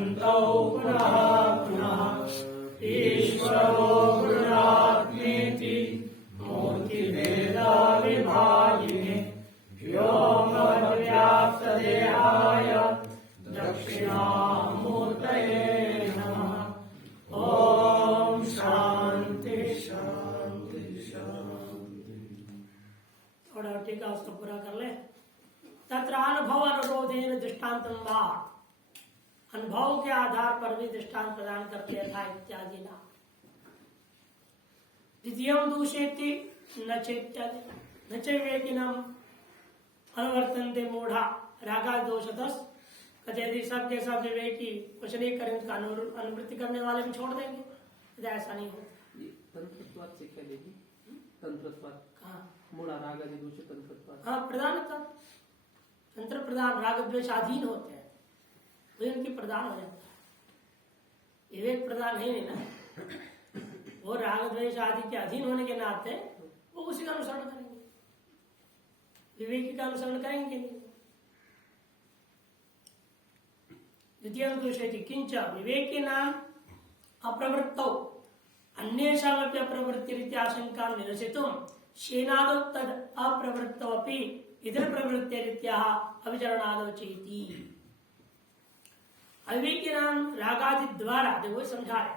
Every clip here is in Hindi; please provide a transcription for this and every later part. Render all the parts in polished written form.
अनन्तौ पुनः पुनः ईश्वरो गुरुरात्मेति मूर्तिभेदविभागिने व्योमव्याप्तदेहाय दक्षिणामूर्तये नमः। ओम शांति शांति शांति। थोड़ा टीका उसको पूरा कर ले। तत्र अनुभव अनुरोधेन दृष्टांतम वा, अनुभव के आधार पर भी दृष्टांत प्रदान करते था इत्यादि ना। द्वितीयम दूषेति न चेत्यादि न च विवेकिनम अनुवर्तन्ते मूढ़ा रागा दोषतस। कहते यदि सबके सब विवेकी कुछ नहीं करें तो अनुवृत्ति करने वाले भी छोड़ देंगे, तो ऐसा नहीं होता। तंत्रत्वाद से क्या लेगी? तंत्रत्वाद कहाँ? मूढ़ा राग आदि दोष तंत्रत्वाद। हाँ, प्रधान तंत्र प्रधान राग द्वेषाधीन होते हैं, तो इनकी प्रधान हो जाता है। विवेक प्रधान है नहीं ना, वो राग द्वेष आदि के अधीन होने के नाते वो उसी का अनुसरण करेंगे, विवेकी का अनुसरण करेंगे नहीं। द्वितीय अनुदोषेति किंच विवेकिनां अप्रवृत्तौ अन्येषामपि अप्रवृत्तिरित्याशंकां निरसितुं शेनादौ तद् अप्रवृत्तौ अपि इतर प्रवृत्तिरित्याह अविचरणादौ चेति। अविवेकिनां रागादि द्वारा देखो समझा है,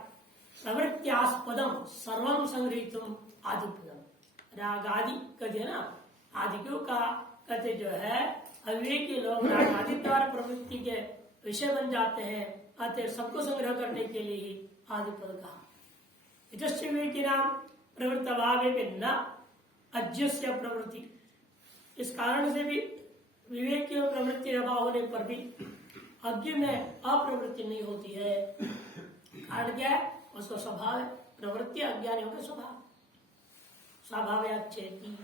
प्रवृत्त्यास्पदम सर्वं संग्रहीतुम आदिपदम। रागादि कहते ना, आदिक्यों का कहते जो है अविवेकी लोग रागादि द्वारा प्रवृत्ति के विषय बन जाते हैं, अतः सबको संग्रह करने के लिए ही आदिपद कहा। इतस्य विवेकिनां प्रवृत्तभावे न अज्यस्य प्रवृत्ति, इस कारण से भी विवेक की प्रवृत्ति अभाव होने पर भी अज्ञ में अप्रवृत्ति नहीं होती है। कारण क्या है? उसका स्वभाव है, प्रवृत्ति अज्ञानियों का स्वभाव स्वभाव अच्छेती।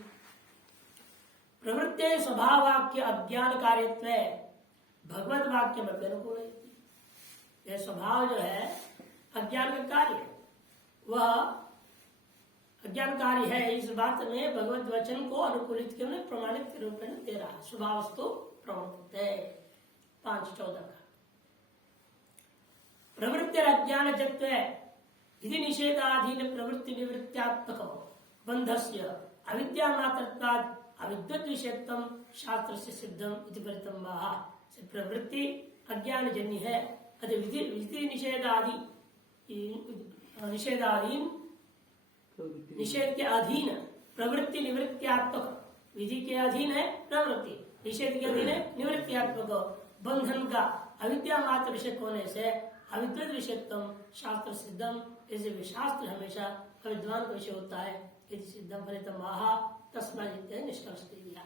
प्रवृत्ति स्वभाव वाक्य अज्ञान कार्यत्व भगवत वाक्य में अनुकूल है। यह स्वभाव जो है अज्ञान का कार्य, वह अज्ञानकारी है। इस बात में भगवत वचन को अनुकूलित के प्रमाणित के रूप में दे रहा है। स्वभावस्तु प्रवर्तते 5:14 का। प्रवृत्ति अज्ञान जत्व विधि निषेधाधीन प्रवृत्ति निवृत्त्यात्मक बंधस्य अविद्या मात्रत्वाद अविद्वत विषयत्वम शास्त्र से सिद्धम इति परितम वाह। प्रवृत्ति अज्ञान जन्य है, अतः विधि निषेधाधीन निषेध के अधीन प्रवृत्ति निवृत्त्यात्मक, विधि के अधीन है प्रवृत्ति, निषेध के अधीन है निवृत्त्यात्मक बंधन का अविद्या मात्र विषय होने से अविद्वत विषयत्वम शास्त्र सिद्धम। इसे शास्त्र हमेशा अविद्वान का विषय होता है। यदि सिद्धम फलितम आहा तस्मात् निष्कर्ष दे दिया।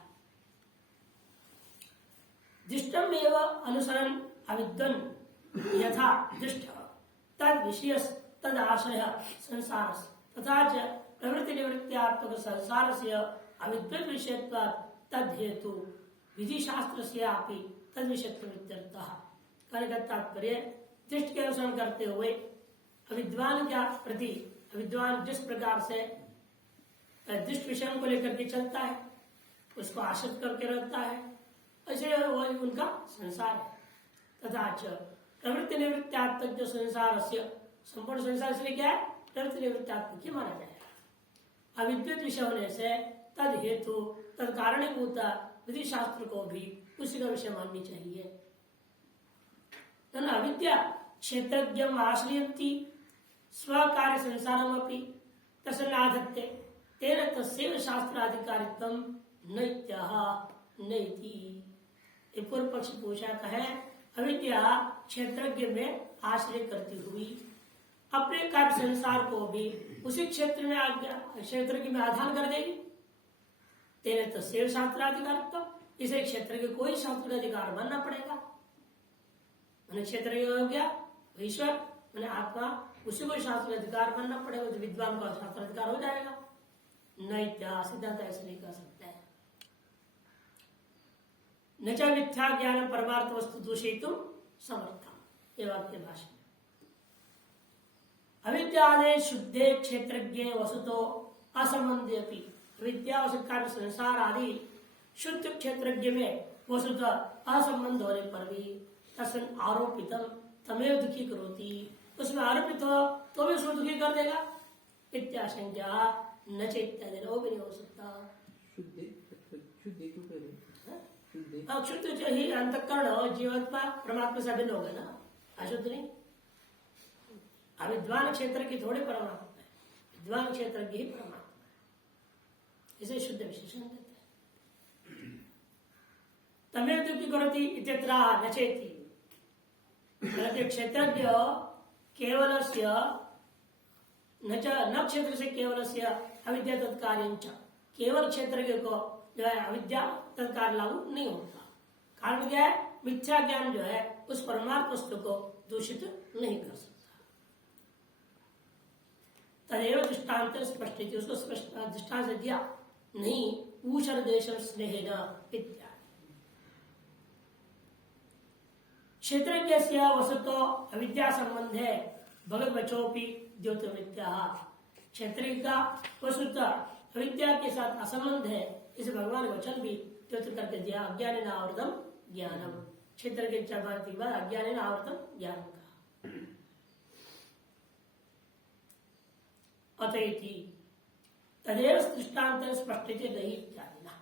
दृष्टम एवं अनुसरण अविद्वन यथा दृष्ट तद विषय तद आशय संसार तथा च प्रवृत्ति निवृत्त्यात्मक संसार से अविद्वत विषयत्वात् तद हेतु विधि शास्त्र से आपी तद विषयत्व कहने का तात्पर्य दृष्ट के अनुसरण करते हुए अविद्वान के प्रति, अविद्वान जिस प्रकार से दृष्ट विषय को लेकर के चलता है, उसको आश्रित करके रहता है, ऐसे वही उनका संसार है। तथा च प्रवृत्ति निवृत्त्यात्मक जो संसार से संपूर्ण संसार इसलिए क्या है? प्रवृत्ति निवृत्त्यात्मक ही माना जाएगा। अविद्युत विषय होने से तद हेतु तद कारणीभूत विधि शास्त्र को भी उसी का विषय माननी चाहिए। अविद्या क्षेत्रज्ञम आश्रयन्ति स्वकार्य संसारमपि तस्माद्धत्ते तेन तस्यैव शास्त्राधिकारित्वं नैत्यः नैति। पूर्व पक्ष पूछा है, अविद्या क्षेत्रज्ञ में आश्रय करती हुई अपने कार्य संसार को भी उसी क्षेत्र में में आधान कर देगी। तेने तस्यैव शास्त्राधिकारित्वं, इसे क्षेत्र के कोई शास्त्र का अधिकार बनना पड़ेगा। मैंने क्षेत्र हो गया ईश्वर, मैंने आत्मा, उसी को शास्त्र अधिकार बनना पड़ेगा, तो विद्वान का शास्त्र अधिकार हो जाएगा। नहीं, सिद्धांत ऐसे नहीं कर सकता है। न च मिथ्या ज्ञान परमार्थ वस्तु दूषितुम समर्थम, ये वाक्य भाषा में। अविद्यादे शुद्धे क्षेत्रज्ञ वसुतो असंबंधे अपि, विद्या कार्य संसार आदि शुद्ध क्षेत्रज्ञ में वसुत असंबंध होने पर भी तस्मिन् आरोपितम तमेव दुखी करोति, उसमें आरोपित हो तो भी उसको दुखी कर देगा। इत्याशंका न चैत्यादि, वो भी नहीं हो सकता। शुद्ध क्यों कह रहे? शुद्ध अक्षुद्ध जो ही अंतःकरण जीवात्मा परमात्मा से भिन्न हो गए ना, अशुद्ध नहीं। अविद्वान क्षेत्र की थोड़े परमात्मा है, विद्वान क्षेत्र की ही परमात्मा है, इसे शुद्ध विशेषण देते हैं। तमेव दुखी करोति इत्यत्र न चेति, क्षेत्रज्ञ केवलस्य न क्षेत्र से केवलस्य अविद्या तत्कार्यञ्च, केवल क्षेत्र को जो है अविद्या तत्कार्य लागू नहीं होता। कारण क्या है? मिथ्या ज्ञान जो है उस परमार्थ वस्तु को दूषित नहीं कर सकता। तदेव दृष्टांत स्पष्ट, उसको स्पष्ट दृष्टांत से दिया, नहीं ऊषर देशम स्नेहेन इत्यादि। क्षेत्रज्ञ से वसतो अविद्या संबंध है, भगत बचोपी द्योतमित्या। क्षेत्र का वसुता अविद्या के साथ असंबंध है, इसे भगवान वचन भी द्योत करके दिया, अज्ञानेन आवृतम ज्ञानम। क्षेत्र के चरभाती के बाद अज्ञानेन आवृतम ज्ञान का। अतएति तदेव दृष्टांत स्पष्ट नहीं इत्यादि ना,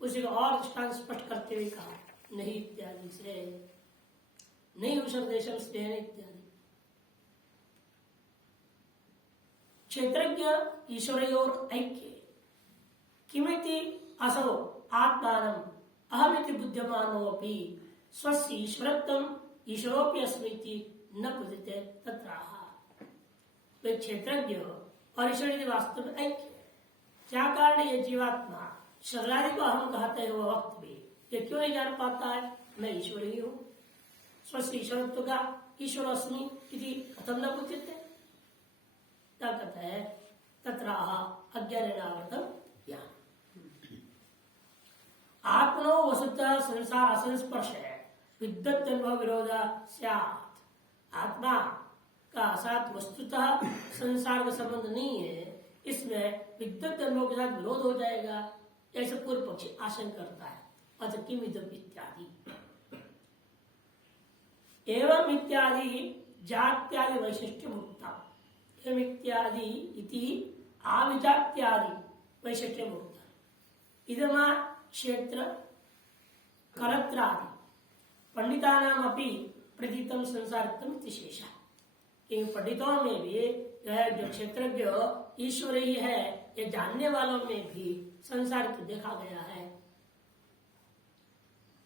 उसी को और दृष्टांत स्पष्ट करते हुए कहा नहीं इत्यादि से, नहीं उपदेशम स्नेह इत्यादि। क्षेत्रज्ञ ईश्वरयोर ऐक्य किमिति असौ आत्मानम् अहमिति बुद्ध्यमानोऽपि स्वस्य ईश्वरत्वम् ईश्वरोऽपि अस्मीति न बुध्यते तत्राह। वे क्षेत्रज्ञ और ईश्वर के वास्तव में ऐक्य, क्या कारण है? ये जीवात्मा शरीरादि को अहम कहते हुए वक्त भी ये क्यों नहीं जान पाता है मैं ईश्वर ही हूं? स्वस्य ईश्वरत्व का ईश्वर अस्मि इति कथम न बुध्यते? क्या कहता है? तत्राह अज्ञानेनावृतम ज्ञान। आत्मनो वसुतः संसार असंस्पर्श है, विद्युत अनुभव विरोध स्यात्। आत्मा का साथ वस्तुतः संसार का संबंध नहीं है, इसमें विद्युत अनुभव के साथ विरोध हो जाएगा, ऐसे पूर्व पक्षी आशंका करता है। अतः किम इदम इत्यादि एवं इत्यादि जात्यादि वैशिष्ट्य मुक्ता, एवं इत्यादि इति आविजात्यादि वैशिष्ट्य मुक्ता। इदमा क्षेत्र करत्रादि पंडितानाम अपि प्रतीतम संसारित्वम विशेषा। इन पंडितों में भी जो क्षेत्रज्ञ ईश्वर ही है ये जानने वालों में भी संसारित्व देखा गया है।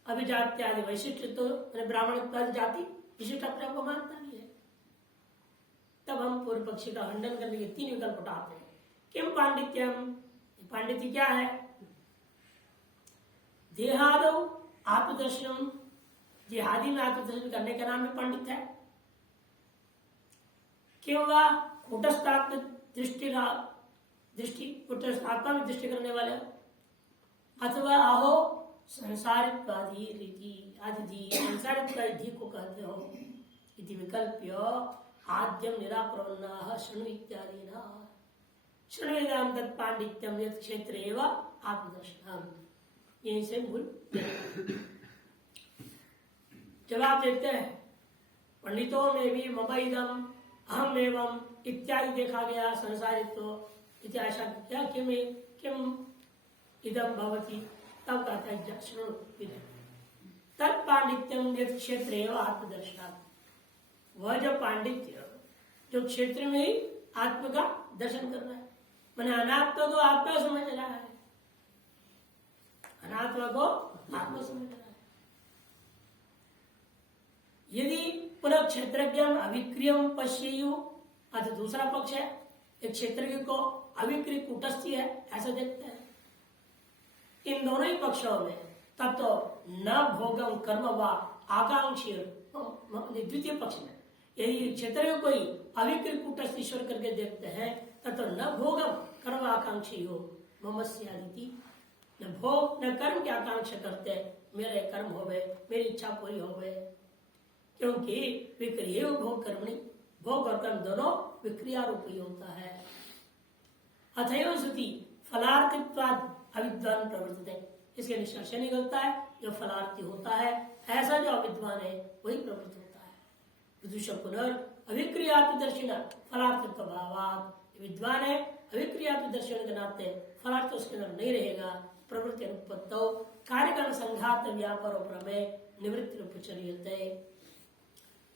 अभिजात्यादि वैशिष्ट तो ब्राह्मण जाति विशिष्ट अपने आप को मानता भी है। तब हम पूर्व पक्षी का खंडन करने के तीन विकल्प उठाते हैं। किम पांडित्यम, पांडित्य क्या है? देहादो आत्मदर्शन, देहादि में आत्मदर्शन करने का नाम है पंडित है। किंवा कूटस्थात्म दृष्टि कूटस्थ आत्मा में दृष्टि करने वाले, अथवा आहो संसारित्वादि रीति आदि संसारित्वादि को कहते हो। इति विकल्प्य आद्यम निराकरणः शृणु इत्यादि न शृणुवेदाम तत्पांडित्यम यत् क्षेत्र एवं आत्मदर्शनम। यहीं से मूल जवाब देते हैं। पंडितों में भी मम इदम अहम एवं इत्यादि देखा गया संसारित्व इत्याशा क्या किम इदम भवति, तब कहता है शृणु तत्पांडित्यम यत् क्षेत्र एवं आत्मदर्शनम। वह जो पांडित्य जो क्षेत्र में ही आत्म का दर्शन कर रहा है, मैंने अनात्मा को आत्मा समझ रहा है, अनात्मा को आत्मा समझ रहा है। यदि पुनः क्षेत्रज्ञ अविक्रियम पश्येयु, अतः दूसरा पक्ष है एक क्षेत्रज्ञ को अविक्रिय कूटस्थी है ऐसा देखते हैं। इन दोनों ही पक्षों में तब तो न भोगम कर्म व आकांक्षी, द्वितीय पक्ष में यदि क्षेत्र को ही अविक्रिय कूटस्थ ईश्वर करके देखते हैं तब तो न भोगम कर्म आकांक्षी हो ममस्यादिति, न भोग न कर्म की आकांक्षा करते मेरे कर्म होवे, मेरी इच्छा पूरी होवे, क्योंकि विक्रिय भोग कर्मणि, भोग और कर्म दोनों विक्रिया रूप ही होता है। अथयो सति फलार्थित्वाद अविद्वान प्रवर्तते, इसके निष्कर्ष निकलता है जो फलार्थी होता है ऐसा जो अविद्वान है वही प्रवृत्त होता है। विदुष पुनर् अभिक्रियादर्शिन फलार्थत्व भावात्, विद्वान है अभिक्रियादर्शन के नाते फलार्थ उसके अंदर नहीं रहेगा। प्रवृत्ति अनुपत्तो कार्यकारण संघात व्यापार प्रमेय निवृत्ति उपचर्यते,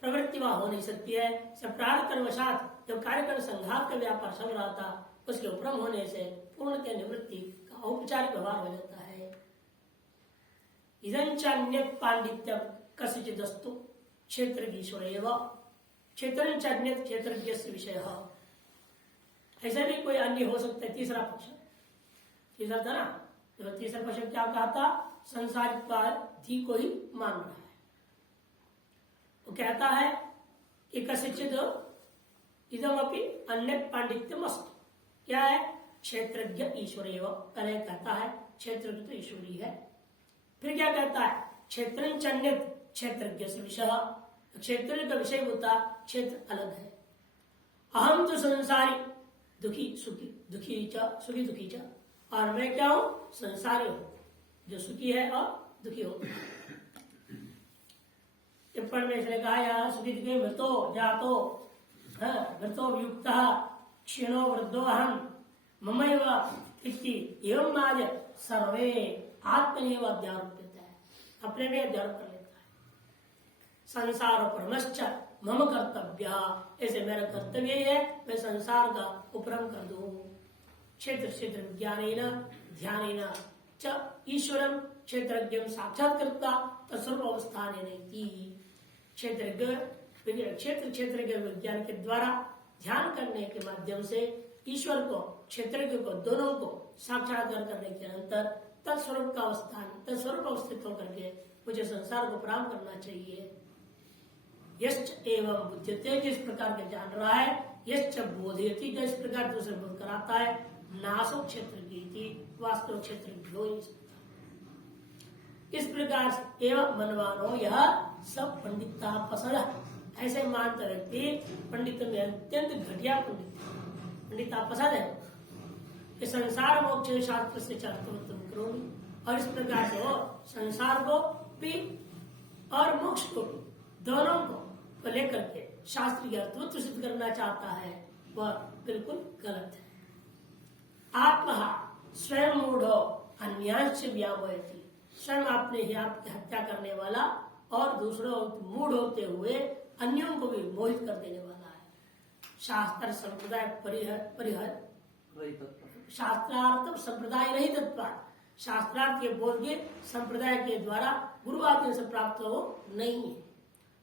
प्रवृत्ति वहां हो नहीं सकती है। सब प्रारकर्मवशात जब कार्यकारण संघात का व्यापार चल रहा था उसके उपरम होने से पूर्ण के निवृत्ति का औपचारिक व्यवहार हो जाता है। इदं च अन्यत् पांडित्यं कस्यचिदस्तु क्षेत्रज्ञ एवं क्षेत्र क्षेत्रज्ञस्य विषयः, ऐसा भी कोई अन्य हो सकता है। तीसरा पक्ष, तीसरा था ना, तो तीसरा पक्ष क्या कहा था, संसारिक को ही मान रहा है। वो कहता है कि कस्यचिद इदमपि अन्य पांडित्यम अस्ति, क्या है, क्षेत्रज्ञ ईश्वर एवं, पहले कहता है क्षेत्र तो ईश्वरी है, फिर क्या कहता है क्षेत्र क्षेत्रज्ञ से विषय, क्षेत्र का विषय होता क्षेत्र अलग है। अहम तो संसारी दुखी सुखी सुखी दुखी च, और मैं क्या हूं, संसारी हूं जो सुखी है और दुखी हो। टिप्पण में इसने कहा यार सुखी दुखी मृतो जातो मृतो युक्त क्षीणो वृद्धो अहम ममैव इति एवं आज सर्वे आत्मनिव अध्यारोपित है, अपने में अध्यारोप कर लेता है। संसार परमश्च मम कर्तव्य, ऐसे मेरा कर्तव्य ही है मैं संसार का उपरम कर दूं। क्षेत्र क्षेत्र विज्ञानेन ध्यानेन च ईश्वरम क्षेत्रज्ञ साक्षात्कृता तत्स्वरूप अवस्थान क्षेत्रज्ञ क्षेत्र क्षेत्रज्ञ विज्ञान के द्वारा ध्यान करने के माध्यम से ईश्वर को क्षेत्रज्ञ को दोनों को साक्षात्कार करने के अंतर तत्स्वरूप का अवस्थान तत्स्वरूप अवस्थित होकर के मुझे संसार को प्राप्त करना चाहिए। यश्च एवं बुद्धते, जिस प्रकार के जान रहा है, यश्च बोधयति, जिस प्रकार दूसरे बोध कराता है, नासो क्षेत्र की वास्तव क्षेत्र इस प्रकार से एवं मनवानो यह सब पंडिता पसंद, ऐसे मानता व्यक्ति पंडित में अत्यंत घटिया पंडिता पसंद है कि संसार मोक्ष शास्त्र से चातुर्य करोगी, और इस प्रकार से वो संसार को भी और मोक्ष को भी दोनों को लेकर के शास्त्र के अर्थवत्व सिद्ध करना चाहता है, वह बिल्कुल गलत है। आत्मा स्वयं मूढ़ो अन्यांश व्यामोहति, स्वयं अपने ही आप की हत्या करने वाला और दूसरों मूढ़ होते हुए अन्यों को भी मोहित कर देने वाला है। शास्त्र संप्रदाय परिहर शास्त्रार्थ संप्रदाय नहीं तत्व, शास्त्रार्थ के बोध के संप्रदाय के द्वारा गुरु आदि से प्राप्त हो नहीं है।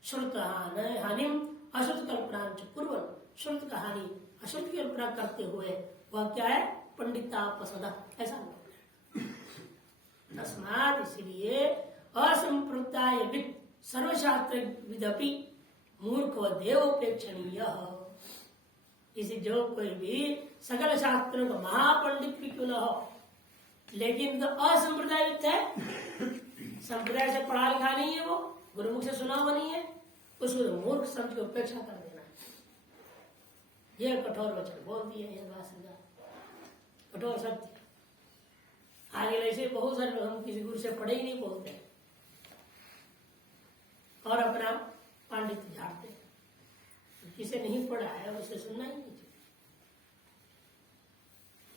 श्रुत हानिम अश्रुत कल्पना पूर्व, श्रुत का हानि अश्रुत की कल्पना करते हुए वह क्या है, पंडिता पसदा, ऐसा तस्मात्, इसलिए असंप्रदाय सर्वशास्त्र विदपि मूर्ख व देवोपेक्षणीय, इसी जो कोई भी सकल शास्त्रों का महापंडित भी क्यों न हो, लेकिन तो असंप्रदायित है, संप्रदाय से पढ़ा लिखा नहीं है, वो गुरुमुख से सुना हुआ नहीं है, उसको मूर्ख समझ के उपेक्षा कर देना है। यह कठोर वचन बोल दिए, यह कठोर सत्य। आगे ऐसे बहुत सारे लोग हम किसी गुरु से पढ़े ही नहीं बोलते और अपना पांडित्य झाड़ते, किसे नहीं पढ़ा है उसे सुनना ही नहीं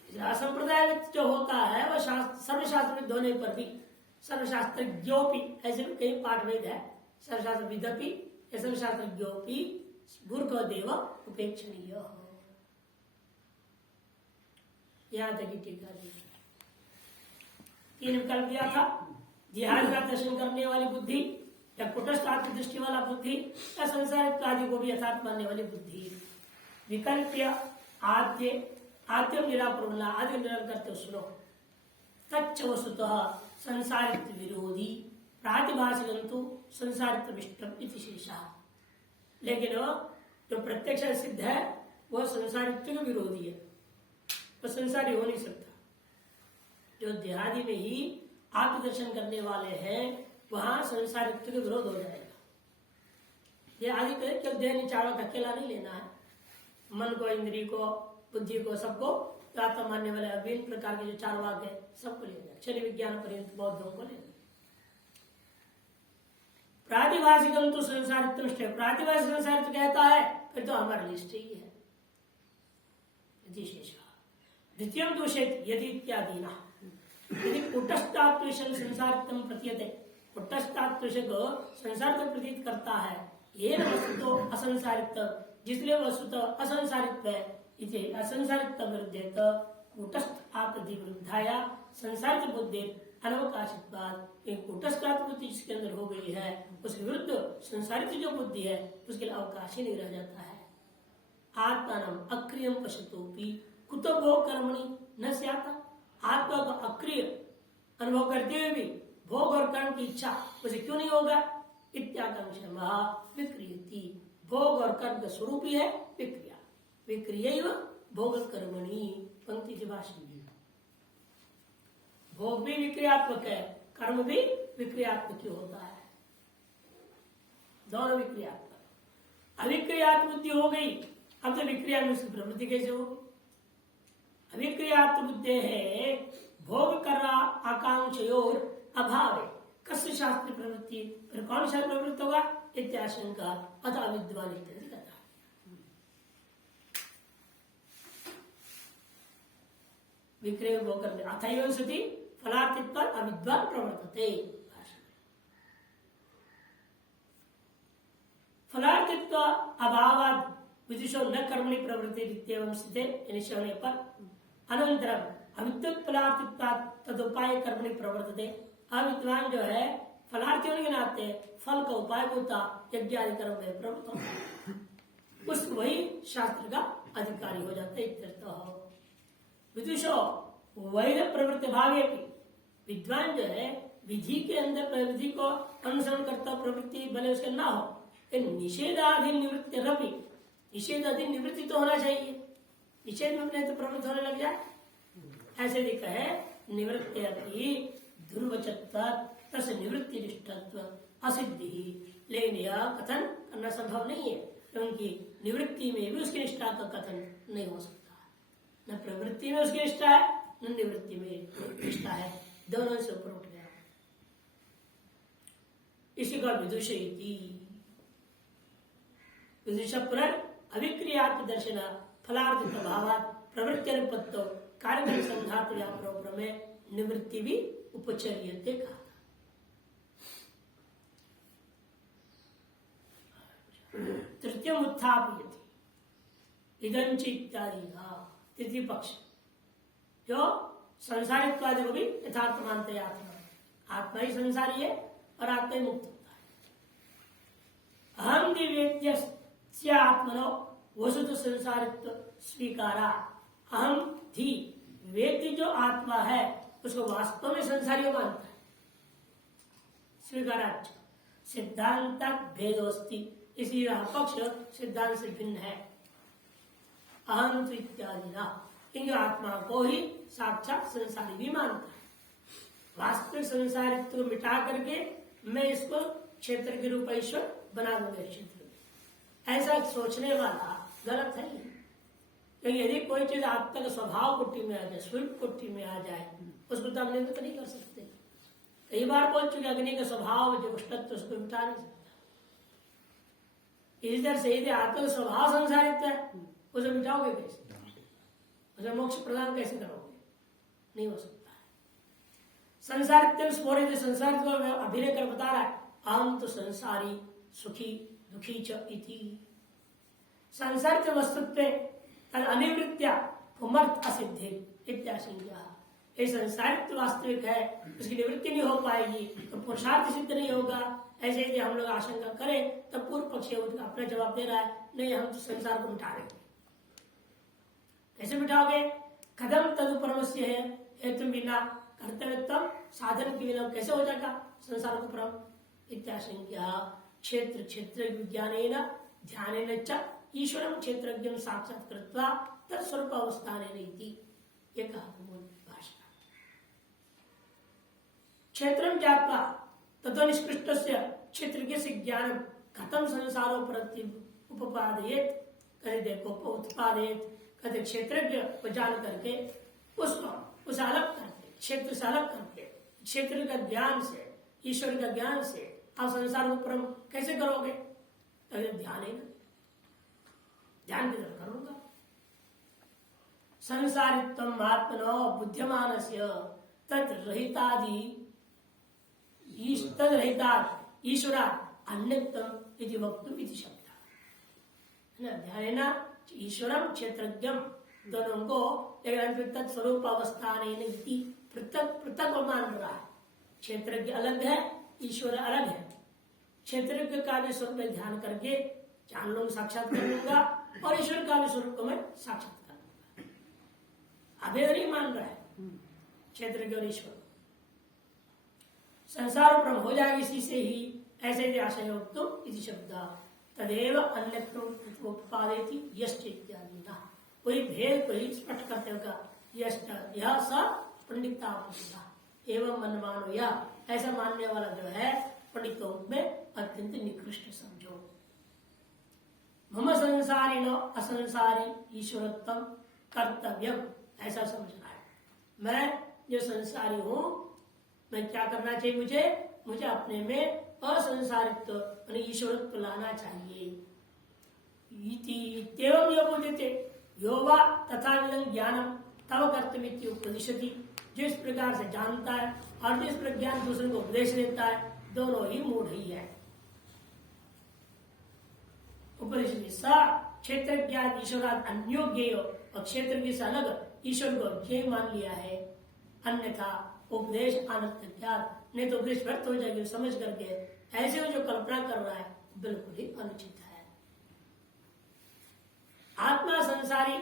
चाहिए। असंप्रदाय जो होता है वह सर्वशास्त्र होने पर भी सर्वशास्त्रज्ञोपि, ऐसे भी कई पाठ वेद है, सर्वशास्त्र विदपि सर्वशास्त्रज्ञोपि गुरु को देव उपेक्षणीय, यहाँ तक टीका दी। तीन विकल्प दिया था, जिहाद का दर्शन करने वाली बुद्धि, या कुटस्थ आत्म दृष्टि वाला बुद्धि, या संसारिक आदि को भी यथार्थ मानने वाली बुद्धि। विकल्प आद्यम निरापुरला, आदि निराकरण करते सुनो। तच्च वस्तुतः संसारित्व विरोधी प्रातिभाषिकंतु संसारित्व विष्टम इति शेषः, लेकिन जो प्रत्यक्ष सिद्ध है वह संसारित्व के विरोधी है, वह संसारी हो नहीं सकता। जो देहादि में ही आत्मदर्शन करने वाले हैं वहां संसारित्व के विरोध हो जाएगा। ये आदि पे केवल देह निचाड़क अकेला नहीं लेना है, मन को, इंद्रिय को, बुद्धि को, सबको आत्मा मानने वाले विभिन्न प्रकार के जो चार वाक है सबको लेना, क्षण विज्ञान पर्यंत बौद्धों को लेना। प्रातिभाषिकम तो संसारित्व, प्रातिभाषिक संसारित्व कहता है फिर तो हमारा लिस्ट ही है। द्वितीय दोषेत यदि इत्यादि ना यदि कुटस्थात्वेषण संसारित्व प्रतीयते, कुटस्थात्वेष को संसारित्व प्रतीत करता है, ये वस्तुतो असंसारित्व, जिसलिए वस्तुतो असंसारित्व है, इसे असंसारित्व विरुद्धेत कुटस्थ आपत्ति विरुद्धाया संसारित्व बुद्धि अनवकाशित्वाद, कुटस्थ बुद्धि जिसके अंदर हो गई है उसके विरुद्ध संसारित्व जो बुद्धि है उसके लिए अवकाश ही नहीं रह जाता है। आत्मानम अक्रियम पश्यतोपि कुतो भोग कर्मणि न स्यात्, आत्मा को अक्रिय अनुभव करते हुए भी भोग और कर्म की इच्छा उसे क्यों नहीं होगा? इत्याकांक्षा विक्रियति, भोग और कर्म का स्वरूप ही है विक्रिया, विक्रियैव भोग कर्मणि, पंक्ति से भाषण। भोग भी विक्रियात्मक है, कर्म भी विक्रियात्मक ही होता है, दोनों विक्रियात्मक। अविक्रियात्मक बुद्धि हो गई, अब तो विक्रिया में उसकी प्रवृत्ति कैसे होगी? अविक्रियात्मक बुद्धि है भोग कर आकांक्षयोर अभाव कस्य शास्त्र प्रवृत्ति, फिर कौन सा प्रवृत्त होगा? इत्याशंका अतः विद्वान इत्यादि कहता है। विक्रय भोग करते अथैव सति फलार्थित्व अविद्वान प्रवर्तते, फलार्थित्व अभावाद विदुषो न कर्मणि प्रवृत्ति इत्येवं स्थिते निश्चय होने पर अनंतरम अविद्युत फलार्थित्वात् तदुपाय कर्मणि प्रवर्तते, अविद्वान जो है फलार्थी होने के नाते फल का उपाय होता यज्ञ आदि कर्म में प्रवृत्त होता, उस वही शास्त्र का अधिकारी हो जाता है। विदुषो वैध प्रवृत्ति भावे भी, विद्वान जो है विधि के अंदर विधि को अनुसरण करता प्रवृत्ति भले उसके ना हो, निषेधाधीन निवृत्ति रवि, निषेधाधीन निवृत्ति तो होना चाहिए, निषेध में नहीं तो प्रवृत्त होने लग जाए। ऐसे लिखा है निवृत्ति दुर्वचत्व तस निवृत्ति निष्ठत्व असिद्धि ही, लेकिन यह कथन करना संभव नहीं है क्योंकि निवृत्ति में भी उसकी निष्ठा का कथन नहीं हो सकता, न प्रवृत्ति में उसकी निष्ठा है न निवृत्ति में निष्ठा है, दोनों से ऊपर उठ गया। इसी का विदुषयति, विदुष पुनर् अविक्रियात्म दर्शन फलार्थ प्रभावात प्रवृत्ति अनुपत्तो कार्य संघात व्यापार में निवृत्ति भी उपचर्यते कहा। तृतीय उत्थापयति इदंच इत्यादि का तृतीय पक्ष जो संसारित्वादि को भी यथार्थ मानते हैं। आत्मा ही संसारी है और आत्मा ही मुक्त होता है। अहम दिव्य आत्मनो वसुत संसारित्व स्वीकारा, अहम थी व्यक्ति जो आत्मा है उसको वास्तव में संसारी मानता है, स्वीकाराच सिद्धांत भेदोस्ति, इसी पक्ष सिद्धांत से भिन्न है। अहम तो इत्यादि ना, क्योंकि आत्मा को ही साक्षात संसारी भी मानता है। वास्तविक संसारित्व को मिटा करके मैं इसको क्षेत्र के रूप ईश्वर बना दूंगा क्षेत्र में, ऐसा सोचने वाला गलत है। क्योंकि यदि कोई चीज आत्मा का स्वभाव कोटि में आ जाए, स्वरूप कोटि में आ जाए, उसको तो हम निंदा नहीं कर सकते। कई बार बोल चुके अग्नि का स्वभाव जो उष्णत्व उसको मिटा नहीं सकता। इस तरह से यदि आत्मा का स्वभाव संसारित्व है उसे मिटाओगे कैसे? उसे मोक्ष प्रदान कैसे करोगे? नहीं हो सकता है। संसारित्व स्फोरित संसारित्व अभिनय कर बता रहा है, अहम तो संसारी सुखी दुखी च इति। संसारित्व वस्तुत्व अनिवृत्त्या पुमर्थ असिद्धि इत्याशंका, ये संसारित्व वास्तविक है, उसकी निवृत्ति नहीं हो पाएगी तो पुरुषार्थ सिद्ध नहीं होगा। ऐसे यदि हम लोग आशंका करें तब पूर्व पक्ष अपना जवाब दे रहा है, नहीं हम तो संसार को मिटा देंगे। कैसे मिटाओगे? कदम तदुपरमस्य है हेतु बिना कर्तव्यत्म साधन के बिना कैसे हो जाएगा संसार को परम? इत्याशंका क्षेत्र क्षेत्र विज्ञानेन ध्यानेन च ईश्वरम क्षेत्रज्ञं साक्षात्कृत्वा तत्स्वरूप अवस्थानेन इति, ये कहा भाषा। क्षेत्रम ज्ञात्वा ततो निष्कृष्टस्य क्षेत्रज्ञस्य ज्ञानम कथम संसारो प्रति उपपादयेत, कहे देखो उत्पादयेत, कहे क्षेत्रज्ञ को जान करके उसको उसे अलग करके क्षेत्र से अलग करके क्षेत्र का ज्ञान से ईश्वर का ज्ञान से आप संसार को परम कैसे करोगे? तो ध्यान है ना, ध्यान की तरफ करूंगा। संसारित्वम आत्मनो बुद्धिमानस्य तद्रहितादि तद्रहितात् ईश्वरात् अन्यत्वम् इति वक्तुम् इति शब्दः। ध्यान है ना, ईश्वरम क्षेत्रज्ञम दोनों को एक तत्स्वरूप अवस्थान पृथक पृथक मान रहा है। क्षेत्रज्ञ अलग है, ईश्वर अलग है। क्षेत्रज्ञ का भी स्वरूप में ध्यान करके जान लूंगा, साक्षात कर लूंगा, और ईश्वर का भी स्वरूप को मैं साक्षात कर लूंगा। अभेद नहीं मान रहा है क्षेत्रज्ञ और ईश्वर। संसार ब्रह्म हो जाएगा इसी से ही, ऐसे आशय तुम इति शब्द तदेव अन्यत्र उत्पादेति यश्च इत्यादि ना, कोई भेद को ही स्पष्ट करते होगा। यश्च यह सब पंडिता एवं मनमानो, यह ऐसा मानने वाला जो है पंडितों में अत्यंत निकृष्ट समझो। मम संसारिणो असंसारी ईश्वरत्व कर्तव्यम, ऐसा समझना है। मैं जो संसारी हूं, मैं क्या करना चाहिए? मुझे अपने में असंसारित्व ईश्वरत्व लाना चाहिए। इत्येवं यो बोधते यो वा तथा विदं ज्ञानम तव कर्तव्य उपदिशति, जिस प्रकार से जानता है और जिस प्रज्ञान दूसरे को उपदेश देता है, दोनों ही मूढ़ ही है। उपनिषद सा क्षेत्र ज्ञान ईश्वरात अन्यो ज्ञेय, और क्षेत्र की से अलग ईश्वर को ज्ञेय मान लिया है। अन्यथा उपदेश अनर्थ ज्ञात, नहीं तो उपदेश व्यर्थ हो जाएगी समझ करके। ऐसे में जो कल्पना कर रहा है बिल्कुल ही अनुचित है। आत्मा संसारी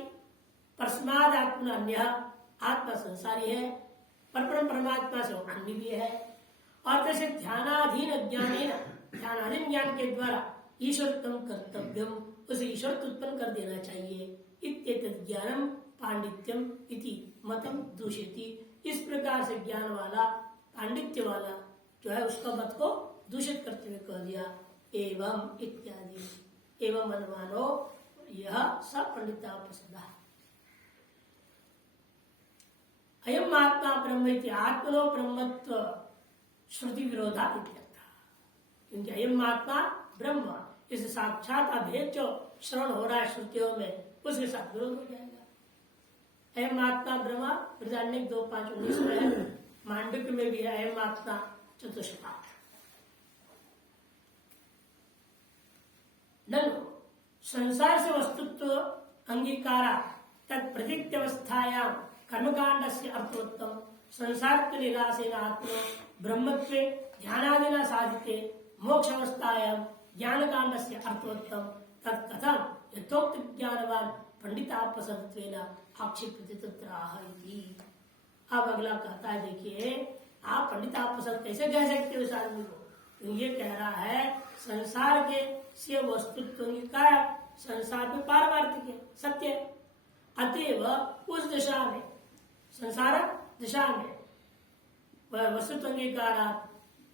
परस्माद आत्मा अन्य, आत्मा संसारी है, पर परमात्मा से अन्य भी है। और जैसे ध्यानाधीन ध्यानाधीन ज्ञान के द्वारा ईश्वरत्व कर्तव्यम, उसे ईश्वर उत्पन्न कर देना चाहिए। इत्येतत् ज्ञानम पांडित्यम इति मतम दूषिति, इस प्रकार से ज्ञान वाला पांडित्य वाला जो है उसका मत को दूषित करते हुए कह दिया। एवं इत्यादि एवं मनमानो, यह सब पंडिता प्रसिद्ध है। अयम आत्मा ब्रह्म, आत्मनो ब्रह्मत्व श्रुति विरोधा, क्योंकि अयम आत्मा ब्रह्म, इस साक्षात अभेद जो श्रवण हो रहा है श्रुतियों में, उसके साथ विरोध हो जाएगा। अयम आत्मा ब्रह्म बृहदारण्यक 2:5-19 में है, मांडुक्य में भी है अयम आत्मा चतुष्पाद। ननु संसार से वस्तुत्व अंगीकारा तत्प्रतीत्यवस्थायां कर्मकांड से अर्थोत्तम संसार निराशेन आत्मनो ब्रह्मत्वे ध्यानादिना साधिते मोक्ष अवस्थायां ज्ञान कांड से अर्थोत्तम तत्कथम यथोक्त ज्ञानवान पंडितापसत्वेन आक्षेप्यते तत्र आह इति। अब अगला कहता है, देखिए आप पंडितापसत कैसे कह सकते हो इस आदमी को? तो ये कह रहा है संसार के से वस्तुत्व का, संसार में पारमार्थिक है, सत्य है। अतएव उस दिशा में, संसार दिशा में वह वस्तुत्व अंगीकारा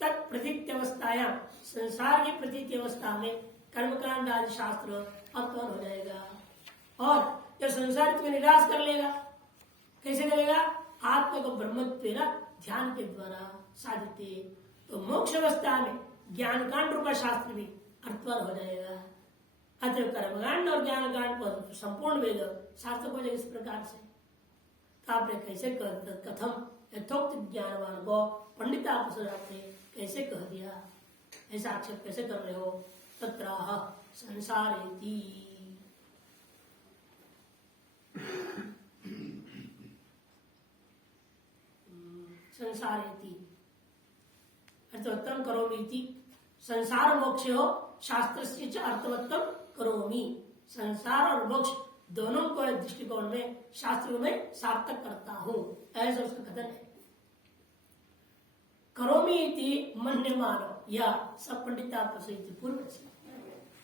तत्प्रतीत अवस्थाया, संसार की प्रतीत अवस्था में कर्मकांड आदि शास्त्र अपमान हो जाएगा। और जब संसार को निराश कर लेगा, कैसे करेगा? आत्मा को ब्रह्मत्व ध्यान के द्वारा साधिते, तो मोक्ष अवस्था में ज्ञान कांड रूपा शास्त्र भी अर्थवान हो जाएगा। अतः कर्मकांड और ज्ञान कांड पर संपूर्ण वेद सार्थक हो जाएगा इस प्रकार से। तो आपने कैसे कथम यथोक्त ज्ञानवान को पंडित आपने कैसे कह दिया? ऐसा आक्षेप कैसे कर रहे हो? तत्राह संसारेति, संसारेति अर्थवत्तम करोमीति, संसार मोक्ष हो शास्त्र से अर्थवत्तम करोमी, संसार और मोक्ष दोनों को दृष्टिकोण में शास्त्र में सार्थक करता हूं, ऐसा उसका कथन है। करोमी इति मन्यमानो, यह सब पंडिता प्रसिद्ध पूर्व से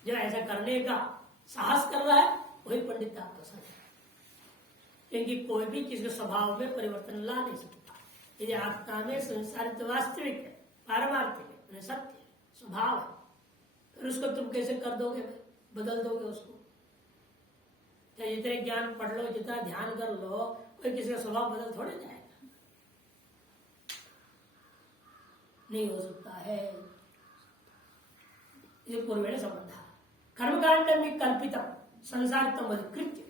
जो ऐसा करने का साहस कर रहा है वही पंडिता प्रसिद्ध है। क्योंकि कोई भी किसी स्वभाव में परिवर्तन ला नहीं सकता। यदि आत्मा में संसार तो वास्तविक है, पारमार्थिक है, सत्य है, स्वभाव है, फिर उसको तुम कैसे कर दोगे, बदल दोगे उसको? चाहे जितने ज्ञान पढ़ लो, जितना ध्यान कर लो, कोई किसी का स्वभाव बदल थोड़े जाएगा, नहीं हो सकता है। ये पूर्वेण संबंध कर्मकांड में कल्पितम संसारितम अधिकृत्य।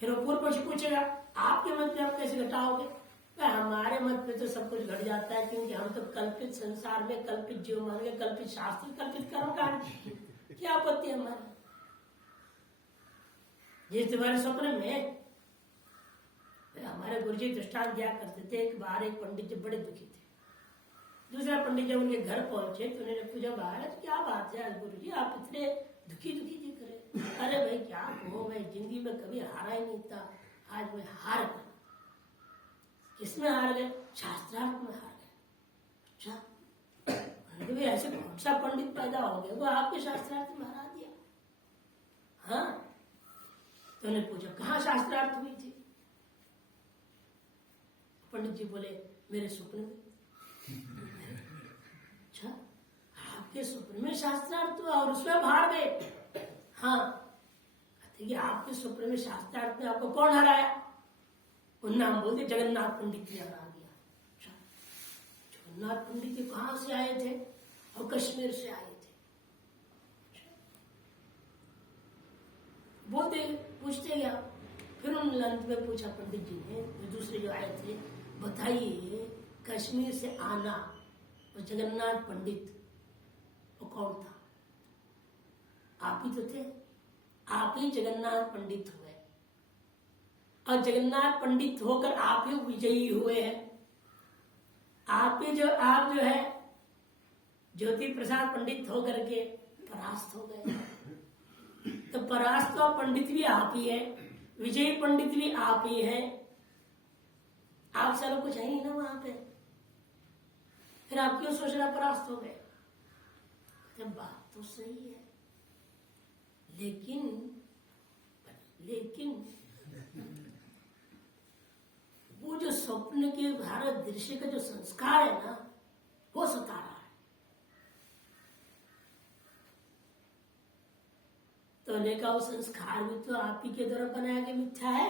फिर वो पूर्व पक्ष पूछेगा आपके मत में आप कैसे घटाओगे? हमारे मत में तो सब कुछ घट जाता है, क्योंकि हम तो कल्पित संसार में कल्पित जीव मान गए, कल्पित शास्त्र, कल्पित कर्मकांड, क्या आपत्ति है हमारी? जिस तुम्हारे स्वप्न में हमारे गुरुजी दृष्टांत दिया करते थे, एक बार एक पंडित जी बड़े दुखी थे। दूसरा पंडित जब उनके घर पहुंचे तो उन्होंने पूछा महाराज क्या बात है गुरुजी आप इतने दुखी दुखी दिख रहे? अरे भाई क्या कहूँ, मैं जिंदगी में कभी हारा ही नहीं था, आज मैं हार गया। किसमें हार गए? शास्त्रार्थ में हार गए। अच्छा भी ऐसे कौन सा पंडित पैदा हो गया वो आपके शास्त्रार्थ में हरा दिया? हाँ, तो उन्होंने पूछा कहाँ शास्त्रार्थ हुई थी? पंडित जी बोले मेरे स्वप्न में। अच्छा, आपके स्वप्न में शास्त्रार्थ हुआ और उसमें हार गए? हाँ, कहते कि आपके स्वप्न में शास्त्रार्थ में आपको कौन हराया? उन नाम बोलते जगन्नाथ पंडित जी हरा दिया। अच्छा, जगन्नाथ पंडित जी कहाँ से आए थे? और कश्मीर से आए थे। बोलते पूछते गया, फिर उन अंत में पूछा पंडित जी ने, दूसरे जो आए थे, बताइए कश्मीर से आना और जगन्नाथ पंडित वो कौन था? आप ही तो थे, आप ही जगन्नाथ पंडित हुए और जगन्नाथ पंडित होकर आप ही विजयी हुए हैं। आप जो है ज्योति प्रसाद पंडित होकर के परास्त हो गए। तो परास्त पंडित भी आप ही है, विजयी पंडित भी आप ही है, आप सारा कुछ है ही ना वहां पे, फिर आप क्यों सोच रहा परास्त हो गए? तो बात तो सही है, लेकिन वो जो स्वप्न के भारत दृश्य का जो संस्कार है ना, वो सता रहा है। तो लेका वो संस्कार भी तो आप ही के द्वारा बनाया गया मिथ्या है।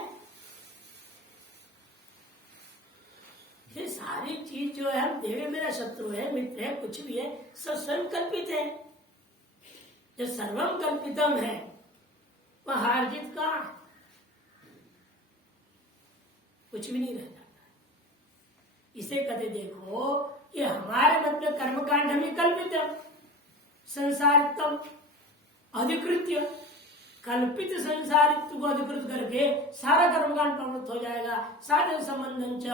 ये सारी चीज जो है हम देवे मेरा शत्रु है, मित्र है, कुछ भी है, सब स्वयं कल्पित है। जो सर्वम कल्पितम है वह हार जीत का कुछ भी नहीं रह जाता। इसे कहते देखो कि हमारे मतलब कर्मकांड हमें कल्पित संसारित्व अधिकृत्य, कल्पित संसारित्व को अधिकृत करके सारा कर्मकांड प्रवृत्त हो जाएगा। साधन संबंध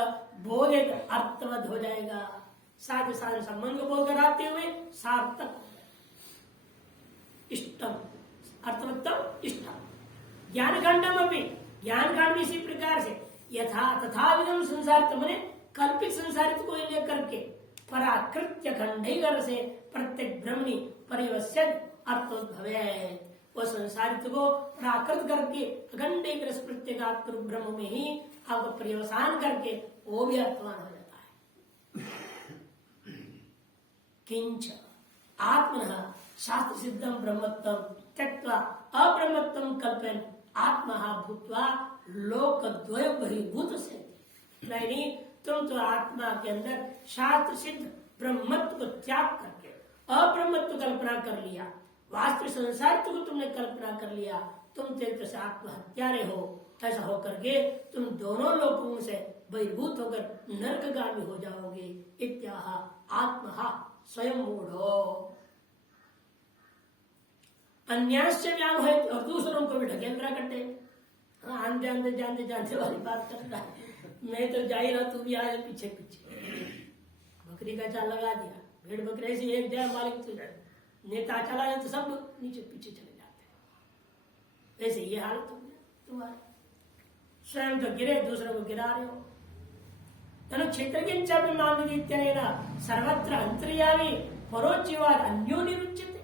बोधे अर्थवद हो जाएगा। साधन संबंध को बोध कराते हुए सार्थक इष्टम अर्थवत्तम इष्टम। ज्ञान कांडम अपनी, ज्ञान कांड भी इसी प्रकार से यथा तथा विधम संसारित्व मैंने कल्पित संसारित्व को लेकर के पराकृत्य खंडीगर से प्रत्येक ब्रह्मणी परिवश्यत अर्थोद्भवे। वो संसारित्व को प्राकृत करके अखंडीकृत प्रत्येगात्म ब्रह्म में ही आपको पर्यवसान करके वो भी अर्थवान हो जाता है। किंच आत्मनः शास्त्र सिद्धम ब्रह्मत्वं त्यक्त्वा अब्रह्मत्वं कल्पयन् आत्मः भूत्वा लोकद्वय बहिर्भूत से। नहीं, तुम तो आत्मा के अंदर शास्त्र सिद्ध ब्रह्मत्व को त्याग करके अब्रह्मत्व कल्पना कर लिया, वास्तविक संसारित्व को तुमने कल्पना कर लिया, तुम तेरे से आत्महत्यारे हो। ऐसा होकर के तुम दोनों लोगों से बहिर्भूत होकर नरकगामी हो जाओगे। इत्याह आत्मा स्वयं मूढ़ो अन्याश्च व्याम है और दूसरों को भी ढकेल रहा करते। हाँ, जानते जानते जानते वाली बात कर रहा है। मैं तो जा ही रहा, तू भी आ पीछे पीछे। बकरी का चाल लगा दिया, भेड़ बकरे से एक जाए मालिक तो नेता चला जाए तो सब लोग नीचे पीछे चले जाते हैं। ऐसे ये हालत हो गया तुम्हारा, स्वयं तो गिरे दूसरों को गिरा रहे हो। तनु क्षेत्र के सर्वत्र अंतर्यामी परोज्जीवाद अन्यो निरुच्यते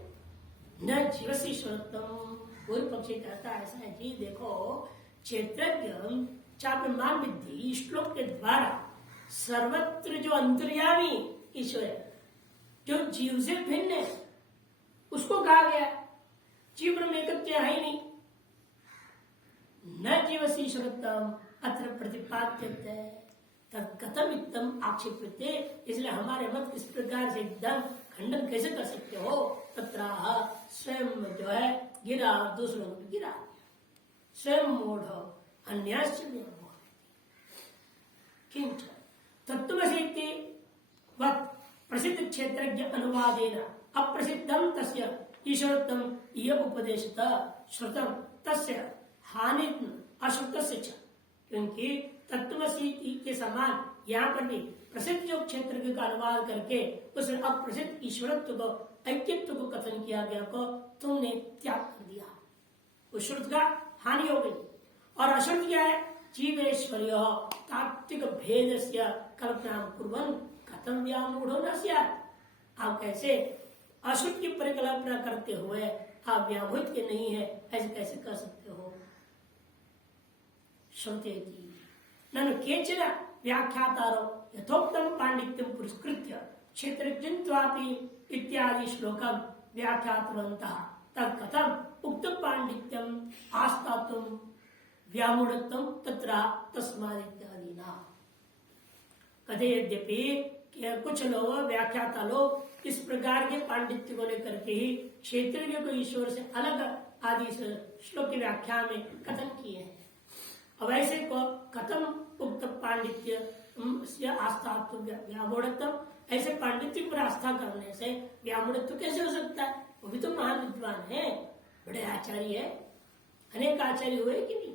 न जीवसी ईश्वरत्वम। कोई पक्षी कहता है ऐसा है कि देखो क्षेत्रज्ञ चाप्यमान विद्धि श्लोक के द्वारा सर्वत्र जो अंतर्यामी ईश्वर है, जो जीव से भिन्न है, उसको कहा गया जीव ब्रह्म एकत्व है ही नहीं। न जीवसी ईश्वरत्वम अत्र प्रतिपाद्यते तत्कथम इत्तम आक्षेप्यते। इसलिए हमारे मत इस प्रकार से एकदम खंडन कैसे कर सकते हो? तत्राह स्वयं जो है गिरा, दूसरों को गिरा, स्वयं मूढ़ अन्याश्च मोह। किंच तत्त्वमसीति वत् प्रसिद्ध क्षेत्रज्ञ अनुवादेन अप्रसिद्धम तस्य ईश्वरत्वं यह उपदेशत श्रुतम तस्य हानि अश्रुतस्य च। क्योंकि तत्त्वमसी के समान यहाँ पर भी प्रसिद्ध जो क्षेत्र का अनुवाद करके उस अप्रसिद्ध ईश्वरत्व को, ऐक्यत्व को कथन किया गया को तुमने त्याग कर दिया, उस श्रुत का हानि हो गई। और अश्रुत क्या है? जीवेश्वर्य तात्विक भेद से कल्पना कुर्वन् कथम व्यामूढ़ो न स्यात्। आप कैसे अश्रुत की परिकल्पना करते हुए आप व्यामूढ़ के नहीं है, ऐसे कैसे कर सकते हो? श्रुतेति ननु केचन व्याख्यातारो यथोक्तम पांडित्यम पुरस्कृत्य क्षेत्रज्ञत्वापि इत्यादि श्लोकम व्याख्यातवन्तः तत् कथम उक्त पांडित्यम आस्तातुम व्यामूढ़त्वम तत्र तस्मात् इत्यादि ना। कथे यद्यपि कुछ लोग, व्याख्याता लोग इस प्रकार के पांडित्य को लेकर के ही क्षेत्रज्ञ को ईश्वर से अलग आदि श्लोक की व्याख्या में कथन किए हैं। अब ऐसे को कथम उक्त पांडित्य आस्था व्यामूढ़त्व, ऐसे पांडित्य पर आस्था करने से व्यामूढ़त्व कैसे हो सकता है? वो भी तो महान विद्वान है, बड़े आचार्य है, अनेक आचार्य हुए कि नहीं?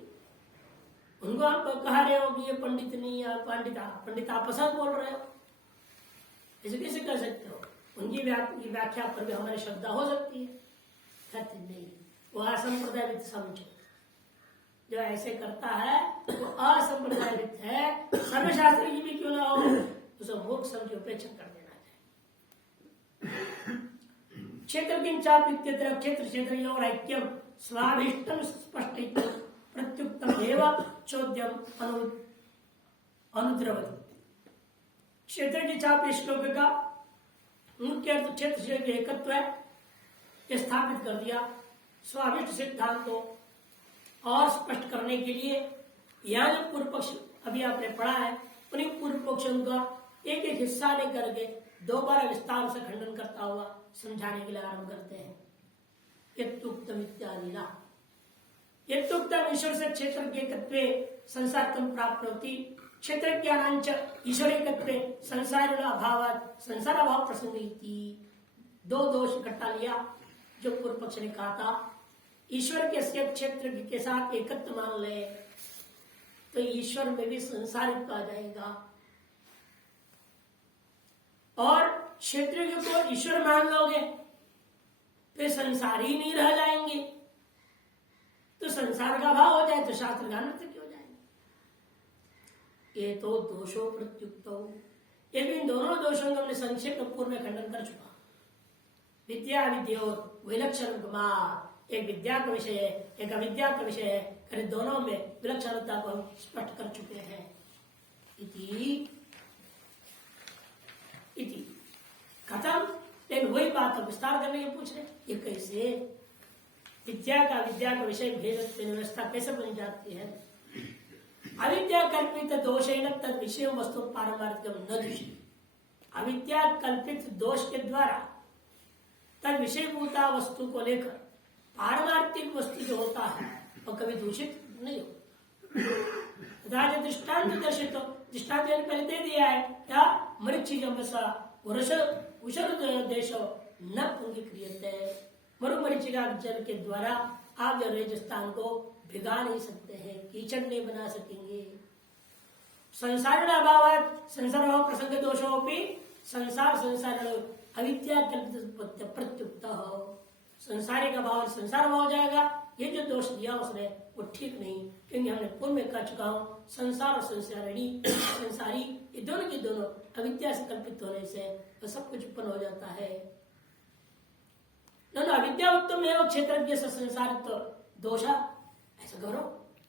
उनको आप कह रहे हो कि ये पंडित नहीं है, पंडित आपसा बोल रहे हो, ऐसे कैसे कर सकते हो? उनकी व्याख्या पर भी हमारी श्रद्धा हो सकती है। कहते नहीं, वो असंप्रदायित समझो, जो ऐसे करता है वो असंप्रदायित है, सर्वशास्त्र की भी क्यों ना हो, उसे मूर्ख समझ उपेक्षा कर देना चाहिए। क्षेत्र किंचाप्यत्र क्षेत्र क्षेत्र और ऐक्यम स्वाभिष्टम स्पष्ट प्रत्युक्तम एवं चौद्यम अनुद्रवति। क्षेत्र की चाप श्लोक का मुख्य अर्थ क्षेत्र से एकत्व है, स्थापित कर दिया। स्वाभिष्ट सिद्धांत को और स्पष्ट करने के लिए यहाँ जो पूर्व पक्ष अभी आपने पढ़ा है, उन्हीं पूर्व पक्षों का एक एक हिस्सा लेकर के दोबारा विस्तार से खंडन करता हुआ समझाने के लिए आरंभ करते हैं। यत्तुक्तम इत्यादि ना, यत्तुक्तम ईश्वर से क्षेत्र के एकत्वे संसारत्वं प्राप्नोति, क्षेत्र ज्ञानांच ईश्वर एकत्वे संसार अभावात् संसार अभाव प्रसंगीति। दो दोष इकट्ठा लिया जो पूर्व पक्ष ने कहा था, ईश्वर के क्षेत्र के साथ एकत्व मान ले तो ईश्वर में भी संसारित्व आ जाएगा, और क्षेत्र को ईश्वर मान लोगे फिर संसार ही नहीं रह जाएंगे, तो संसार का भाव हो जाए तो शास्त्र का अनर्थ क्यों जाएंगे? ये तो दोषो प्रत्युक्तो, ये भी दोनों दोषों का हमने संक्षेप में पूर्व में खंडन कर चुका। विद्या विद्यो विलक्षण कुमार, एक विद्या का विषय है, एक अविद्या का विषय है, अरे दोनों में विलक्षणता को हम स्पष्ट कर चुके हैं। इति खत्म। लेकिन वही बात अब विस्तार करने के पूछ रहे, ये कैसे विद्या का विषय भेद व्यवस्था कैसे बन जाती है? अविद्या कल्पित दोषेण तद विषय वस्तु पारमार्थिकम न दूषित। अविद्या कल्पित दोष के द्वारा तद विषयभूता वस्तु को लेकर पारमार्थिक वस्तु जो होता है वो कभी दूषित नहीं होता। दृष्टांत दर्शित, दृष्टांत पहले दे दिया है क्या? उषर देशो न पुंगीक्रियते, मरुमरीचिका जल के द्वारा आप रेगिस्तान को भिगा नहीं सकते हैं, कीचड़ नहीं बना सकेंगे। संसार अभाव संसार अभाव प्रसंग दोषों भी संसार अविद्या कल्पित प्रत्युक्त हो, संसारी का भाव संसार हो जाएगा। ये जो दोष दिया उसने वो ठीक नहीं, क्योंकि हमने पूर्व में कह चुका हूं संसार और संसारी ये दोनों के दोनों अविद्या से कल्पित होने से वो सब कुछ उत्पन्न हो जाता है। अविद्या उत्तम है, क्षेत्र संसार तो दोष ऐसा करो,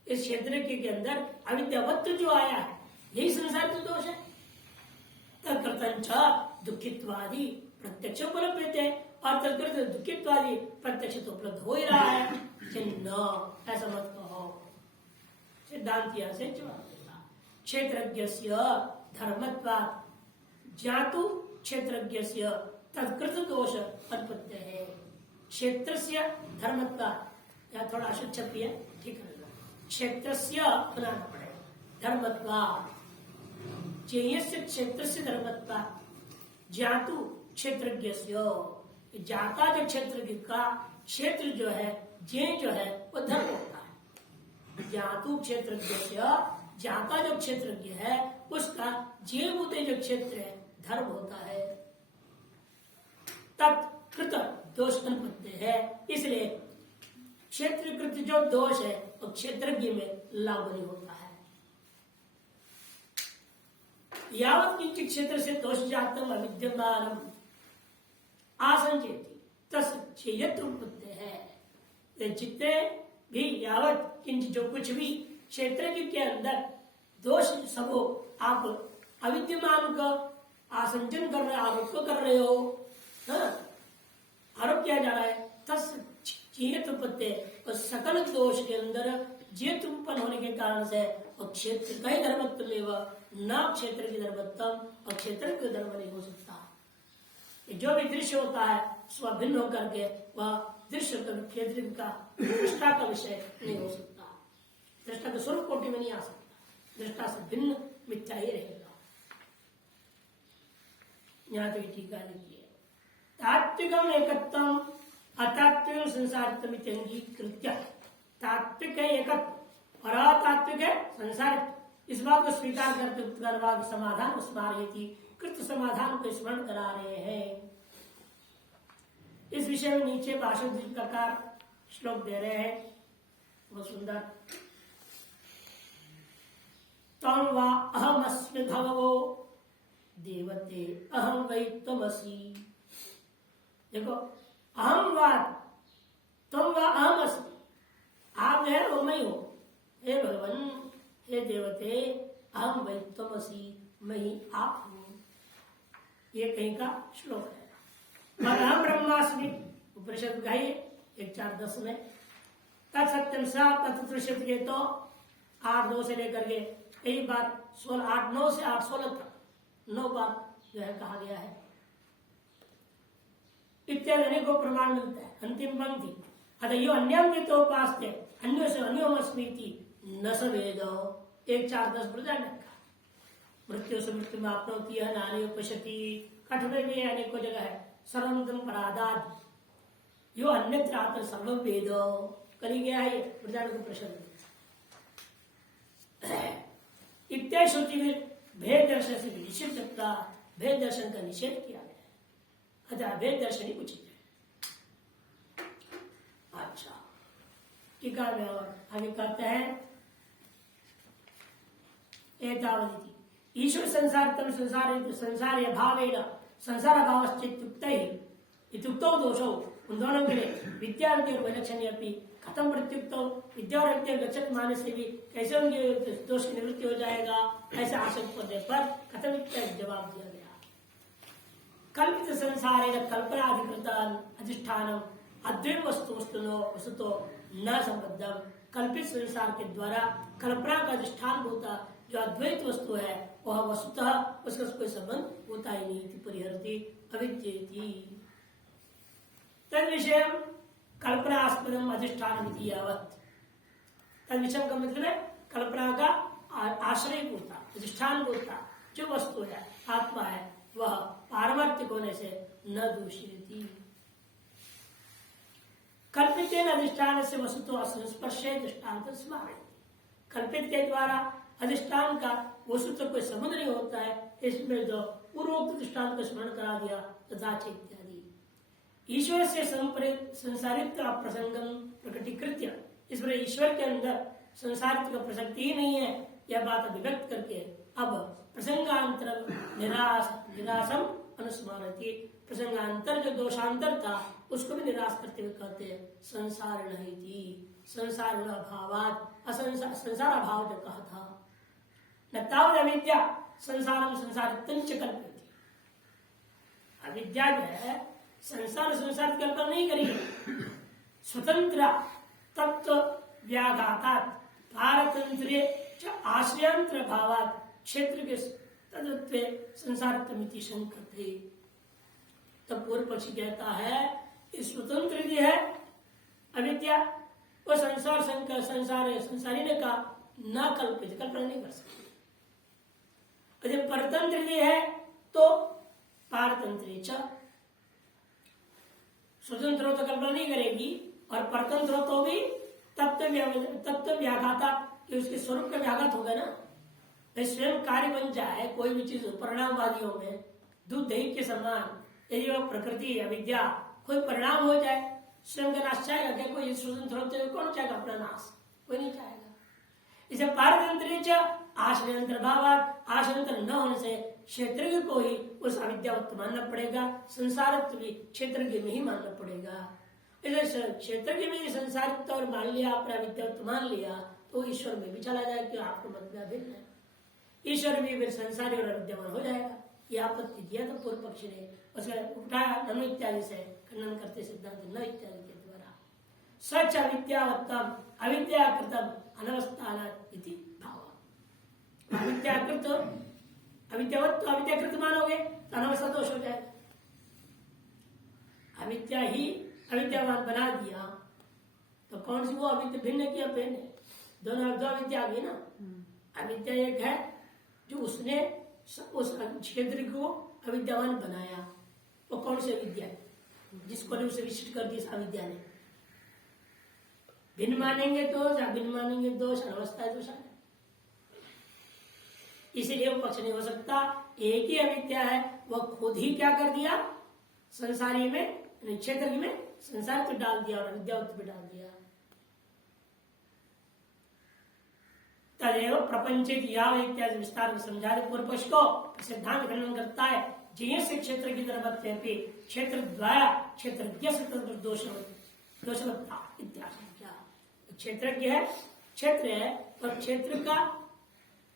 इस क्षेत्र के अंदर अविद्यावत्व जो आया है यही संसार तो दोष है। तत्कृतंच दुखित्वादि प्रत्यक्ष उपलब्ध है, और तत्कृत दुखित्वादि प्रत्यक्ष तो उपलब्ध हो ही रहा है। चिन्ह ऐसा मत कहो, सिद्धांत से जवाब देगा। क्षेत्रज्ञस्य धर्मत्वात् ज्ञातु क्षेत्रज्ञस्य तत्कृत दोष उत्पत्ति है। क्षेत्र से धर्मत्वा, या थोड़ा अशुद्ध शब्द है, ठीक है, क्षेत्र से बनाना पड़ेगा। धर्मत्वा क्षेत्र से धर्मत्वा जातु क्षेत्रज्ञ, जाता जो क्षेत्रज्ञ का क्षेत्र जो है, जे जो है वो धर्म होता है। जातु क्षेत्रज्ञ, जाता जो क्षेत्रज्ञ है उसका जे भूते जो क्षेत्र है धर्म होता है। तत्कृत दोष उत्पत्ति है, इसलिए क्षेत्रकृत जो दोष है वो क्षेत्रज्ञ में लागू नहीं होता है। यावत किंचित क्षेत्र से दोष जातम अविद्यमान आसंचेति तस्येयत्व उत्पत्ति है। जितने भी यावत किंचित जो कुछ भी क्षेत्र के अंदर दोष सबको आप अविद्यमान का आसंजन कर रहे, आरोप कर रहे हो, आरोप किया जा रहा है। तस्येयत्व उत्पत्ति, और सकल दोष के अंदर जेत उत्पन्न होने के कारण से और क्षेत्र का ही धर्मत्व न क्षेत्र की धर्मत्व, और क्षेत्र का धर्म नहीं हो सकता। जो भी दृश्य होता है स्वभिन्न होकर के वह दृश्य क्षेत्र का दृष्टा का विषय नहीं हो सकता, दृष्टा के स्वरूप कोटि में नहीं आ सकता, दृष्टा से भिन्न मिथ्या ही रहेगा। यहाँ तो टीका लिखिए, तात्विकम एकत्वम अतात्विक संसारित्वम अंगीकृत्य। तात्विक है एकत्व और अतात्विक है संसारित्व, इस बात को स्वीकार करते समाधान स्मारयति, कृत समाधान को स्मरण करा रहे हैं। इस विषय में नीचे भाषण जिस प्रकार श्लोक दे रहे हैं वो सुंदर। तम वा अहमस्मि भगवो देवते अहम वै त्वमसि। देखो, अहम वा तुम वा अहम अस्मि, आप है वो मैं हूं। हे भगवान, हे देवते, अहम वै त्वमसि, मैं ही आप हूं। ये कहीं का श्लोक है। और अहम ब्रह्मास्मि उपनिषद का ही 1:4-10 में तत्सत्यम सा तत्पुरुषद के तो 8-2 से लेकर के कई बार 8-9 से 8-16 तक 9 बार जो है कहा गया है। इत्यादि को प्रमाण मिलता है। अंतिम पंक्ति, अतः यो अन्यम तो उपास्ते अन्यों से अन्योमस्मीति न सवेदो 1:4-10 प्रदान का। मृत्यु से मृत्यु में आपनोति है, नानी उपशति, कठ में भी अनेकों जगह है। सर्वम परादाद यो अन्यत्र आत्म सर्वम वेदो कली गया है प्रदान को प्रश्न। इत्यादि श्रुति में भेद दर्शन से निषिद्धता, भेद दर्शन का निषेध किया गया है, अतः भेद दर्शन ही उचित है। अच्छा, टीका में और आगे करते हैं। एतावदिति ईश्वर संसारितम संसार भावेन संसार भावश्चित्युक्तौ दोषौ, उन दोनों के लिए विद्या और विलक्षण खत्म प्रत्युक्तौ, विद्या और विद्या विलक्षण मानने से भी कैसे उनके दोष की निवृत्ति हो जाएगा, ऐसे आशंक पदे पर खत्म जवाब दिया गया। कल्पित संसारेण कल्पनाधिकृत अधिष्ठानम अद्वैत वस्तुतो न संबद्धम। कल्पित संसार के द्वारा कल्पना का अधिष्ठान होता जो अद्वैत वस्तु है वह वस्तुतः उसका कोई संबंध होता ही नहीं। परिहरती अविद्येति तद विषय कल्पनास्पदम अधिष्ठान यावत। तद विषय का मतलब है कल्पना का आश्रय होता, अधिष्ठान होता जो वस्तु है, आत्मा है, वह पारमार्थिक होने से न दूषिती। कल्पित अधिष्ठान से वस्तु असंस्पर्शे दृष्टान्त स्मारक। कल्पित के द्वारा अधिष्ठान का वस्तु तो कोई संबंध नहीं होता है, इसमें जो पूर्वोक्त दृष्टांत को स्मरण करा दिया तथा इत्यादि। ईश्वर से संसारित का प्रसंगम प्रकटीकृत्य, इस पर ईश्वर के अंदर संसारित का प्रसक्ति ही नहीं है, यह बात अभिव्यक्त करके अब प्रसंगांतर निराशम अनुस्मरति। प्रसंगांतर जो दोषांतर था उसको भी निराश करते हुए कहते हैं संसार नहीं, संसार अभावात, संसार अभाव जो कहा था। न तावत अविद्या संसारम संसारित्वं च कल्पयति। अविद्या जो है संसार की कल्पना नहीं करेगी। स्वतंत्र तत्व व्याघातात पारतंत्र्य च आश्रयांतर भावात क्षेत्र के तदत्वे संसारित्वमिति शंकते। तो पूर्व पक्षी कहता है कि स्वतंत्र यदि है अविद्या, वो संसारी ने कहा न कल्पित, कल्पना नहीं कर सकती। यदि परतंत्र यदि है तो पारतंत्री च, स्वतंत्र हो तो कल्पना नहीं करेगी, और परतंत्र हो तो भी तब तो व्याघाता कि उसके स्वरूप का व्याघात होगा ना। भाई स्वयं कार्य बन जाए कोई भी चीज परिणामवादियों में, दूध दही के समान यदि वो प्रकृति अविद्या कोई परिणाम हो जाए, स्वयं का नाश चाहेगा क्या? कोई स्वतंत्र होते हुए कौन चाहेगा अपना नाश? कोई नहीं चाहेगा। इसे पारतंत्र आश्रय अंतर्भाव, आश्रय न होने से क्षेत्र को ही उस अविद्यावत्व मानना पड़ेगा, संसारत्व भी क्षेत्र में ही मानना पड़ेगा। इसे क्षेत्र में ही संसारित्व और मान लिया, अपना विद्यावत्व मान लिया, तो ईश्वर में भी चला जाएगा कि आपको मतलब भिन्न है। ईश्वर भी फिर संसारी और विद्यमान हो जाएगा। ये आपत्ति दिया तो पूर्व पक्षी ने, उसका उठाया ननु इत्यादि से खंडन करते सिद्धांत न इत्यादि के द्वारा। सच अविद्यावत्तम अविद्याकृतम अनवस्थान इति भाव। अविद्याकृत अविद्यावत्व अविद्याकृत मानोगे तो अनवस्था दोष हो जाएगा। अविद्या ही अविद्यावान बना दिया तो कौन सी वो अविद्या भिन्न किया भिन्न, दोनों दो अविद्या आ गई ना। अविद्या एक है जो उसने उस क्षेत्र को अविद्यावान बनाया, वो कौन सी अविद्या है? जिसको ने उसे विशिष्ट कर दिया अविद्या ने। भिन्न मानेंगे दोष, अभिन्न मानेंगे दोष, अनवस्था है दोष है। इसीलिए वो पक्ष नहीं हो सकता। एक ही अविद्या है, वह खुद ही क्या कर दिया, संसारी में क्षेत्र में संसार पे डाल दिया और अविद्यावत्व पे डाल दिया। तदेव प्रपंचित याव इत्यादि विस्तार में समझा दे पूर्व पक्ष को। सिद्धांत खंडन करता है जिसे क्षेत्र की तरफ क्षेत्र द्वारा क्षेत्र दोषवत्ता इत्यादि। क्षेत्र है, क्षेत्र है, और क्षेत्र का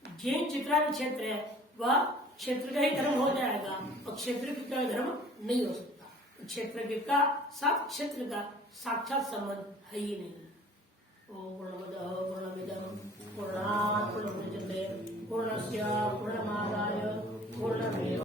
जिन जितना भी क्षेत्र है वह क्षेत्र का ही धर्म हो जाएगा, और क्षेत्र का धर्म नहीं हो सकता। क्षेत्र का साथ क्षेत्र का साक्षात संबंध है ही नहीं। ओम पूर्णमदः पूर्णमिदं